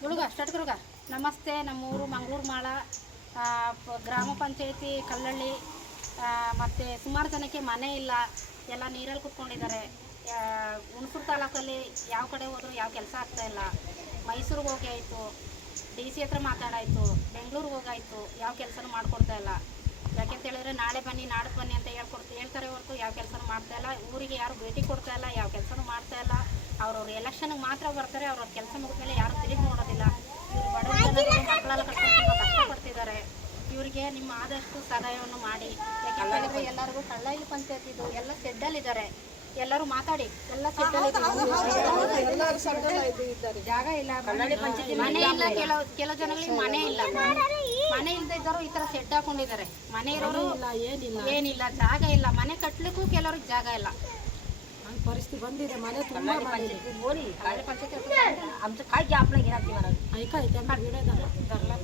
ಹುಡುಗ ಸ್ಟಾರ್ಟ್ ಹುಡುಗ. ನಮಸ್ತೆ. ನಮ್ಮೂರು ಮಂಗಳೂರು ಮಾಳ, ಗ್ರಾಮ ಪಂಚಾಯತಿ ಕಲ್ಲಳ್ಳಿ. ಮತ್ತು ಸುಮಾರು ಜನಕ್ಕೆ ಮನೆ ಇಲ್ಲ, ಎಲ್ಲ ನೀರಲ್ಲಿ ಕುತ್ಕೊಂಡಿದ್ದಾರೆ. ಹುಣಸೂರು ತಾಲೂಕಲ್ಲಿ ಯಾವ ಕಡೆ ಹೋದರೂ ಯಾವ ಕೆಲಸ ಆಗ್ತಾಯಿಲ್ಲ. ಮೈಸೂರಿಗೆ ಹೋಗಿ ಆಯಿತು, ಡಿ ಸಿ ಹತ್ರ ಮಾತಾಡಾಯಿತು, ಬೆಂಗಳೂರಿಗೆ ಹೋಗಾಯಿತು, ಯಾವ ಕೆಲಸನೂ ಮಾಡಿಕೊಡ್ತಾ ಇಲ್ಲ. ಯಾಕೆಂತ ಹೇಳಿದ್ರೆ ನಾಳೆ ಬನ್ನಿ ನಾಡ್ದು ಬನ್ನಿ ಅಂತ ಹೇಳ್ತಾರೆ ಹೊರತು ಯಾವ ಕೆಲಸನೂ ಮಾಡ್ತಾಯಿಲ್ಲ. ಊರಿಗೆ ಯಾರು ಭೇಟಿ ಕೊಡ್ತಾಯಿಲ್ಲ, ಯಾವ ಕೆಲಸನೂ ಮಾಡ್ತಾಯಿಲ್ಲ. ಅವ್ರವ್ರ ಎಲೆಕ್ಷನ್ಗೆ ಮಾತ್ರ ಬರ್ತಾರೆ, ಅವ್ರವ್ರ ಕೆಲಸ ಮುಗಿದ್ಮೇಲೆ ಯಾರು ತಿರುಗಿ ನೋಡೋದಿಲ್ಲ. ಇವರು ಬಡ ಜನರು ಮಕ್ಕಳೆಲ್ಲ ಕಟ್ಕೊಂಡು ತುಂಬ ಕಷ್ಟಪಡ್ತಿದ್ದಾರೆ. ಇವರಿಗೆ ನಿಮ್ಮ ಆದಷ್ಟು ಸಹಾಯವನ್ನು ಮಾಡಿ. ಯಾಕೆಂದರೆ ಎಲ್ಲರಿಗೂ ಕಳ್ಳಳ್ಳಿ ಪಂಚಾಯತ್ ಇದು ಎಲ್ಲ ಸೆಡ್ಡಲ್ಲಿದ್ದಾರೆ. ಎಲ್ಲರೂ ಮಾತಾಡಿ, ಎಲ್ಲ ಸೆಡ್ಡಲ್ಲಿದ್ದಾರೆ, ಜಾಗ ಇಲ್ಲ, ಮನೆ ಇಲ್ಲ. ಕೆಲವು ಜನಗಳಿಗೆ ಮನೆ ಇಲ್ಲ, ಮನೆ ಇಲ್ಲದೆ ಇದ್ದವರು ಈ ಥರ ಸೆಡ್ ಹಾಕೊಂಡಿದ್ದಾರೆ. ಮನೆ ಇರೋರು ಏನಿಲ್ಲ, ಜಾಗ ಇಲ್ಲ, ಮನೆ ಕಟ್ಟಲಿಕ್ಕೂ ಕೆಲವ್ರಿಗೆ ಜಾಗ ಇಲ್ಲ. परिस्थिती बंदिದೆ ಮನೆ ತುಂಬಾ ಬಂದಿದೆ बोली पंचायत आमचं काय की आपलं घेणार ती मला ऐका इथे विडिओ धरला